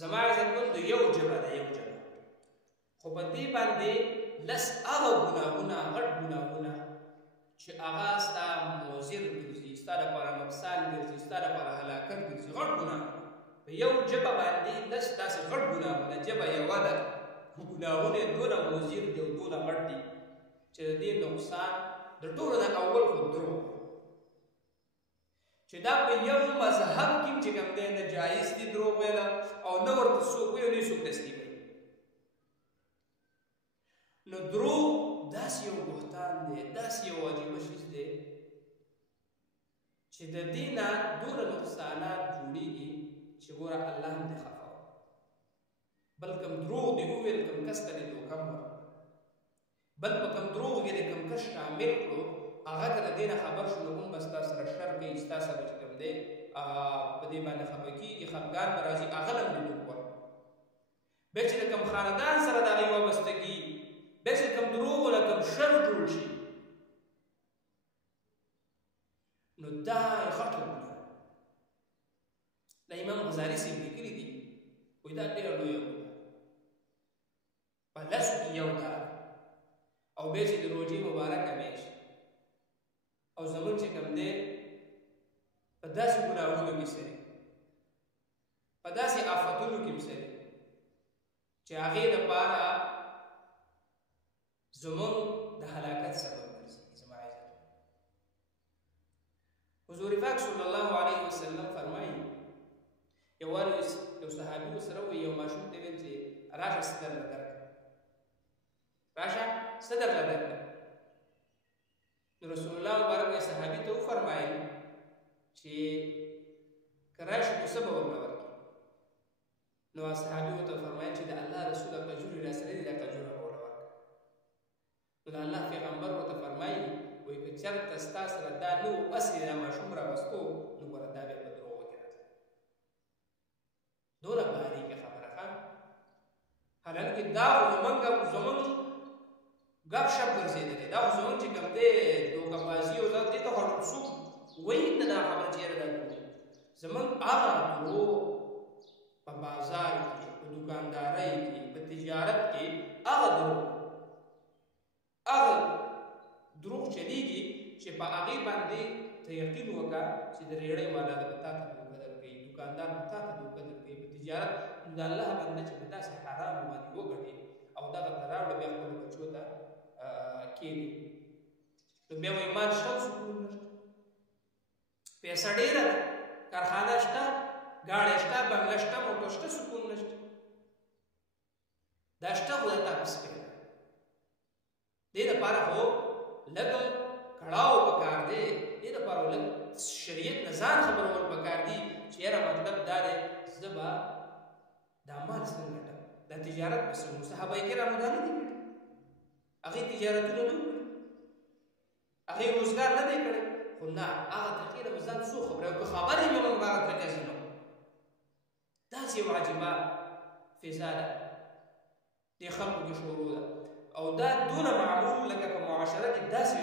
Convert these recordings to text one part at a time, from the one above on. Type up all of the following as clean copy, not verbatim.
زما عزتمندو یو ژبه ده یو ژبه، خو په دې باندې لس هغه ګناهونه غټ ګناهونه چې هغه ستا مضر ګرځي، ستا دپاره نقصان ګرځي، ستا دپاره هلاکت ګرځي، غټ ګناهونه په یو ژبه باندې لس داسې غټ ګناهونه، ژبه یوه ده ګناهونه یې دونه مضر دي او دونه غټ دي چې د دې نقصان د ټولو نه اول خو دروغ، چې دا په یو مذهب کې چې کوم دی نه جایز دي دروغ ویله او نه ورته څوک وایي او نه څوک تصدیقوي. نو دروغ داسې یو بهتان دی، داسې یو عجیبه شیز دی چې د دې نه دومره نقصانات جوړېږي چې ګوره الله هم دې خفه و، بل کوم دروغ دې وویل کوم کس ته دې دوکه ورکړه، بل په کوم دروغ کې دې کوم کس شامل کړو هغه که د دې نه خبر شو نو هم به ستا سره شر کوي، ستا سره چې کوم دی په دې باندې خفه کېږي، خفګان به راځي، هغه له هم دې دوک ورکړه. بیا چې د کوم خاندان سره د هغې وابستګي، بیا چې کوم دروغ له کوم شر جوړ شي نو دا یې غټه ګناه. د امام غزالي صاحب لیکلي دي وایي دا ډېره لویه ګناه په لسو کې یو دا او بیا چې د روژې مبارکه میاشت او زمونږ چې کوم دی په داسې ګناهونو کې سره په داسې آفتونو کې هم سره چې هغې دپاره زمونږ د هلاکت سبب ګرځي. زما عزت حضور پاک صلی الله علیه وسلم فرمایي یووارې یو صحابي ورسره وایي یو ماشوم ته ویل چې راشه څه درله درکړه، راشه څه درله درکړه. نو رسول الله مبارک صحابي ته وفرمایل چې که راشي نو څه به ورله ورکړي. نو صحابي ورته فرمایل چې د الله رسوله کجورې راسره دي دا کجوره به ورله ورکړه. نو د الله پیغمبر ورته فرمایي وایي که چېرته ستا سره دا نه و اصلي دا ماشوم راوستو نو ګوره دا بیا په دروغو کې راځي. دونه باریکه خبره ښه، حالانکې دا خو زمونږ ګپ شپ ګرځېدلی، دا خو زمونږ چې کوم دی دوکهبازي او دا دې ته خو څوک وایي نه دا خبره چې یاره دا دروغ. زمونږ هغه دروغ په بازار کې، په دوکاندارۍ کې، په تجارت کې هغه دروغ چلیږي چې په هغې باندې ته یقین وکړه چې د ریړۍ والا به تا ته دوکه درکوي، دوکاندار به تا ته دوکه درکوي. په تجارت د الله بنده چې په داسې حرامو باندې وګټي او دغه ته راوړه بیا خپلو بچو ته کښېني نو بیا وایي مال شته او سکون نشته، پیسه ډېره ده، کارخانه شته، ګاډی شته، بنګله شته، موټر شته، سکون نشته. دا شته خو دا تا په سپېره دې دپاره خو لږ کړاو پکار دی، دې دپاره لږ شریعت نه ځان خبرول پکار دي چې یاره مطلب دا دی زه به دا مال څنګه ګټم، دا تجارت به څنګه. صحابه کرامو دا نه دي کړي، هغې تجارتونه نه وکړي، هغې روزګار نه دی کړی، خو نه هغه طریقې نه به ځان څو خبرې که خبرې به موږ هغه طریقه ځي نه داسې یو عجیبه فضا ده دې خلکو کې شروع ده او دا دونه معمول لکه په معاشره کې داسې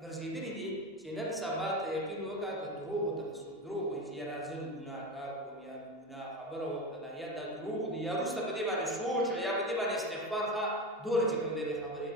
ګرځېدلي دي چې نن سبا ته یقین وکړه که دروغو ته څوک دروغ وایي چې یاره زه ګناهګار کوم یا ګناه خبره وکړه یا دا دروغ دي یا وروسته په دې باندې سوچ یا په دې باندې استغفار ښه دونه چې کوم دی دې خبرې